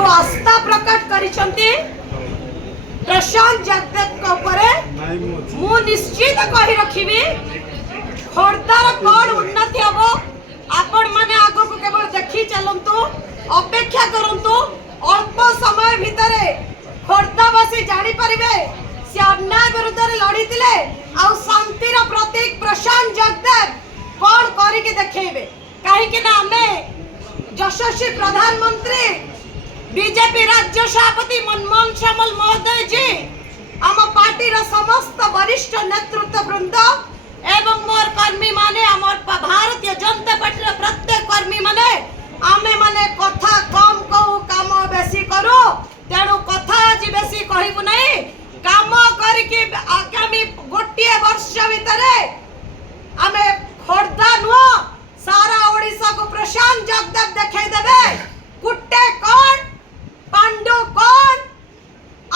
जो आस्था प्रकट करिसंती प्रशांत जगदेव को ऊपर मु निश्चित कहि रखिबी खोर्धार कौन उन्नति हम आपण माने आगो को केवल देखी चलंतु अपेक्षा करंतु अल्प समय भितरे खोर्धावासी जानी परिबे से अन्याय विरुद्ध लड़ी थिले आ शांतिर प्रतीक प्रशांत जगदेव कौन करिके देखैबे काहे कि ना हमें यशस्वी प्रधानमंत्री बीजेपी राज्य सभापति मनमोहन सामल महोदय जी आम पार्टी समस्त वरिष्ठ नेतृत्व वृंद एवं मोर कर्मी माने आमर भारतीय जनता पार्टी प्रत्येक कर्मी माने आमे माने कथा कम कहू काम बेसी करू तेणु कथा आज बेसी कहबू नहीं काम करके आगामी गोटे वर्ष भितरे आमे खोर्धा नुह सारा ओडिशा को प्रशांत जगदेव देखै देबे कुट्टे कौन पांडु कौन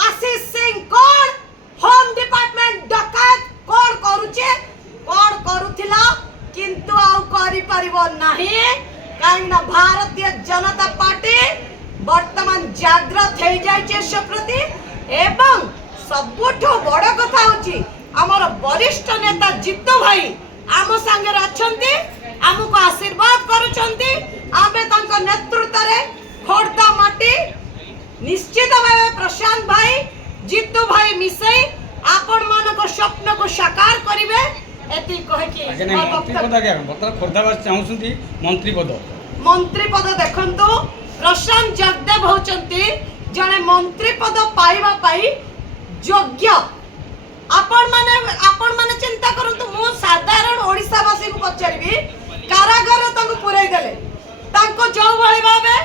आशीष सिंह कौन होम डिपार्टमेंट डकैत कौन करूचे कौन करूथिला किंतु आउ करि परिबो नाही काहे ना भारतीय जनता पार्टी वर्तमान जागृत हो जाइए से प्रति एवं सबुठ बड़ कथा होची हमर वरिष्ठ नेता जितू भाई आम संगे अछंती आमको आशीर्वाद करूछंती आबे तांका नेतृत्व रे खोर्धा माटी निश्चित भाव प्रशांत भाई जितू भाई मिसई आपण मानको स्वप्न को साकार करिवे एति कहे कि मंत्री पद क्या मतलब खोर्धावासी चाहूछंती मंत्री पद देखंतु प्रशांत जगदेव होचंती जने मंत्री पद पाइबा पाई योग्य आपण माने चिंता करंतु मु साधारण ओडिसावासी को पचारिबी कारागार तांको पुराई देले तांको जो भली भाबे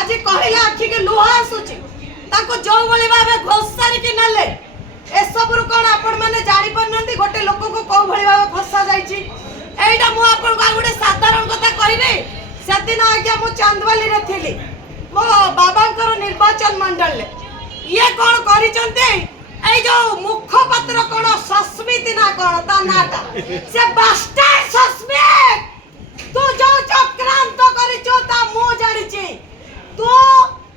आज कहिला आखि के लुहा आसुची तांको जो भली भाबे घोषारी कि नले ए सब रु कोन आपण माने जानि परनंती गोटे लोक को को भली भाबे फसा जाईची एइडा मु आपण को गोटे साधारण कथा कहिबे सेदिन आज्ञा मु चांदवाली रे थिली मो बाबांकर निर्वाचन मंडल ले ये कोन करिचंते ए जो मुखपत्र कोन सस्मिति ना कोन ता नाटा से बास्टार्ड सस्मित तू जो चक्रांत करिचो ता मु जानिची तू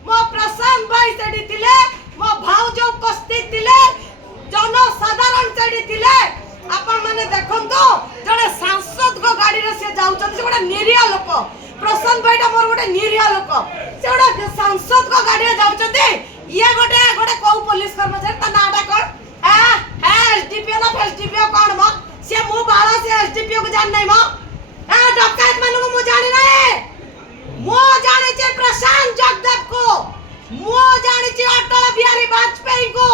मो प्रशांत भाई सेडी थिले मो भाउज उपस्थित थिले जनसाधारण सेडी थिले आपण माने देखंतो जने सांसद को गाड़ी रे से जाउछन से बडा निरीह लोक प्रशांत भाईटा मोर गोटे निरीह लोक से बडा सांसद को गाड़ी रे जाउछते ये गोटे को पुलिस कर्मचारी ता नाटा कोन ए एसडीपीओ ना एसडीपीओ कोन म से मु बाळा से एसडीपीओ को जान नै म ए डकैत मानु मु जानि नै मु जानि छे प्रशांत जगदेव को मु जानि छे अटल बिहारी वाजपेयी को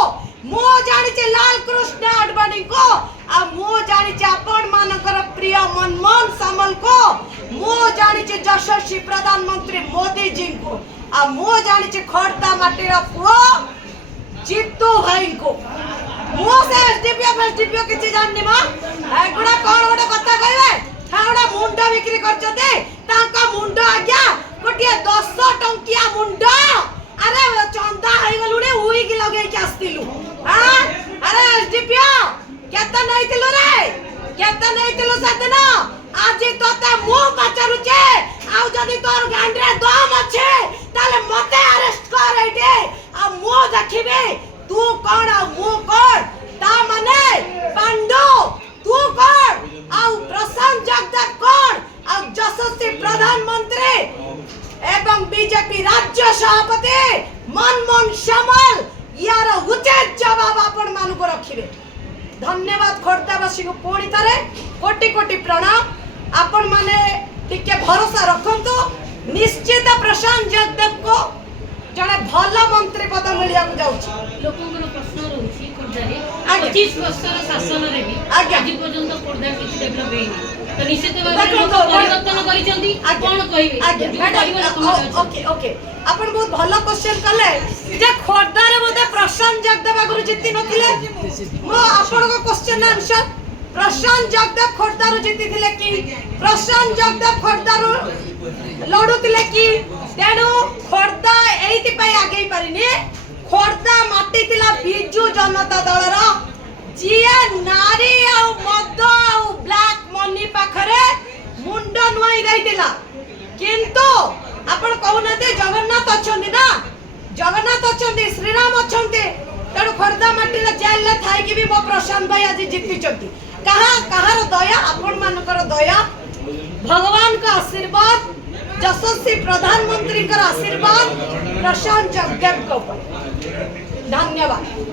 मु जानि छे लाल कृष्ण अडवाणी को आ मु जानि छे आपण मानकर प्रिय मनमोहन सामल को मु जानि छे यशस्वी प्रधानमंत्री मोदी जी को आ मु जानि छे खोर्धा माटीर पुओ जितू भाई को मु से एसडीपीओ किछि जाननी म एगुडा कोन गोटे कथा कहबे हाउडा मुंडा बिक्री करछते तांका मुंडा आज्ञा गोटिया 10 टंकिया मुंडा अरे चंदा हाई गलुडे उई की लगे के आस्तिलु हां अरे एसडीपीओ केता नैतिलु रे केता नैतिलु सदना आज तोते मु पचारुचे आउ जदी तोर गांडरे दम अच्छे ताले मते अरेस्ट कर एटे आ मु देखिबे तू कोन आ मु कोन ता माने पांडु तू कोन आउ प्रशांत जगदेव कोन आ यशस्वी प्रधानमंत्री एवं बीजेपी राज्य सभापति मनमोहन सामल यार उचित जवाब आपण मान को रखिबे धन्यवाद खोर्धावासी को पुणी थरे कोटि कोटि प्रणाम आपण माने टिके भरोसा रखंतु निश्चित प्रशांत जगदेव को जने भल मंत्री पद मिलिया जाउची लोकंकर प्रश्न रहउची खोर्धा रे 25 वर्षर शासन रे भी आज पर्यंत खोर्धा किछि डेवलप हेनी तो निश्चित भाबे लोक परिवर्तन करिसेंती कोन कहिबे ओके ओके आपण बहुत भलो क्वेश्चन कले जे खोर्धा रे बोधे प्रशांत जगदेव आगु जिति नथिले मो आपण को क्वेश्चन आंसर प्रशांत जगदेव खोर्धा रो जिति थिले कि प्रशांत जगदेव खोर्धा रो लडुतिले कि तेणु खोर्धा एइति पई आगे परिने खोर्धा माटी थिला बिजू जनता दल रो जिया नारी आ मद आ ब्लैक मनी पाखरे मुंड नुआई दैतिला किंतु आपण कहउनते जगन्नाथ अछंदी ना ଅଛନ୍ତି ଶ୍ରୀରାମ ଅଛନ୍ତି ତେଣୁ ଖୋର୍ଦ୍ଧା ମାଟିରେ ଜେଲରେ ଥାଇକି ବି ମୋ ପ୍ରଶାନ୍ତ ଭାଇ ଆଜି ଜିତିଛନ୍ତି କାହାର ଦୟା ଆପଣ ମାନଙ୍କର ଦୟା ଭଗବାନଙ୍କ ଆଶୀର୍ବାଦ ଯଶସ୍वी प्रधानमंत्री आशीर्वाद प्रशांत जगदेव को धन्यवाद।